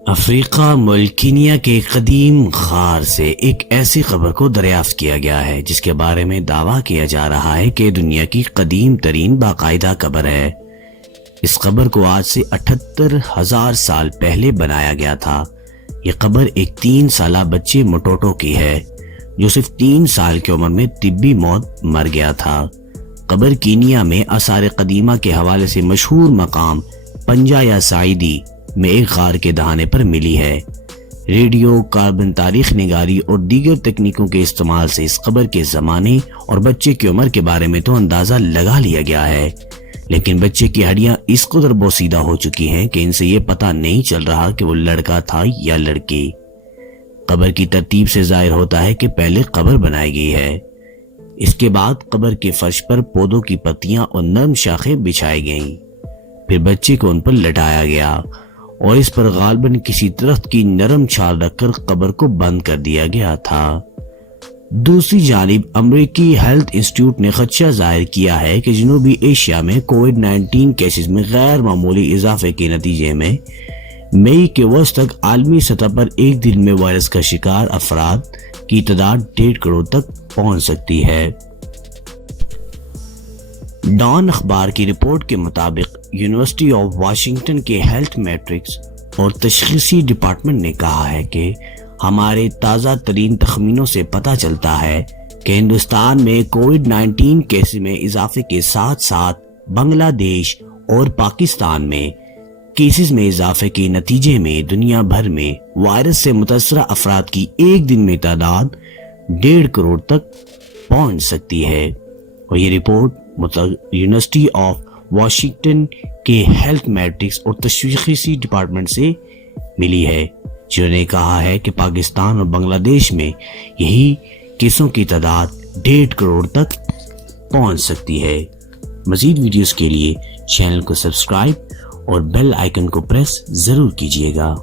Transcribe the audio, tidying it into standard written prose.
افریقہ ملک Kenya کے قدیم غار سے ایک ایسی قبر کو دریافت کیا گیا ہے جس کے بارے میں دعویٰ کیا جا رہا ہے کہ دنیا کی قدیم ترین باقاعدہ قبر ہے۔ اس قبر کو آج سے 78,000 سال پہلے بنایا گیا تھا۔ یہ قبر ایک 3 سالہ بچے موٹوٹو کی ہے جو صرف 3 سال کی عمر میں طبی موت مر گیا تھا۔ قبر کینیا میں آثار قدیمہ کے حوالے سے مشہور مقام پنجا یا سائیدی میں ایک غار کے دہانے پر ملی ہے۔ ریڈیو، کاربن تاریخ نگاری اور دیگر تکنیکوں کے استعمال سے اس قبر کے زمانے اور بچے کی عمر کے بارے میں تو اندازہ لگا لیا گیا ہے، لیکن بچے کی ہڈیاں اس قدر بوسیدہ ہو چکی ہیں کہ ان سے یہ پتہ نہیں چل رہا کہ وہ لڑکا تھا یا لڑکی۔ قبر کی ترتیب سے ظاہر ہوتا ہے کہ پہلے قبر بنائی گئی ہے، اس کے بعد قبر کے فرش پر پودوں کی پتیاں اور نرم شاخیں بچھائی گئیں، پھر بچے کو ان پر لٹایا گیا اور اس پر غالباً کسی درخت کی نرم چھال رکھ کر قبر کو بند کر دیا گیا تھا۔ دوسری جانب امریکی ہیلتھ انسٹیٹیوٹ نے خدشہ ظاہر کیا ہے کہ جنوبی ایشیا میں کووڈ-19 کیسز میں غیر معمولی اضافے کے نتیجے میں مئی کے وسط تک عالمی سطح پر ایک دن میں وائرس کا شکار افراد کی تعداد 1.5 کروڑ تک پہنچ سکتی ہے۔ ڈان اخبار کی رپورٹ کے مطابق یونیورسٹی آف واشنگٹن کے ہیلتھ میٹرکس اور تشخیصی ڈپارٹمنٹ نے کہا ہے کہ ہمارے تازہ ترین تخمینوں سے پتہ چلتا ہے کہ ہندوستان میں کووڈ-19 کیسز میں اضافے کے ساتھ ساتھ بنگلہ دیش اور پاکستان میں کیسز میں اضافے کے نتیجے میں دنیا بھر میں وائرس سے متاثرہ افراد کی ایک دن میں تعداد 1.5 کروڑ تک پہنچ سکتی ہے، اور یہ رپورٹ یونیورسٹی آف واشنگٹن کے ہیلتھ میٹرکس اور تشخیصی ڈپارٹمنٹ سے ملی ہے، جنہوں نے کہا ہے کہ پاکستان اور بنگلہ دیش میں یہی کیسوں کی تعداد 1.5 کروڑ تک پہنچ سکتی ہے۔ مزید ویڈیوز کے لیے چینل کو سبسکرائب اور بیل آئیکن کو پریس ضرور کیجیے گا۔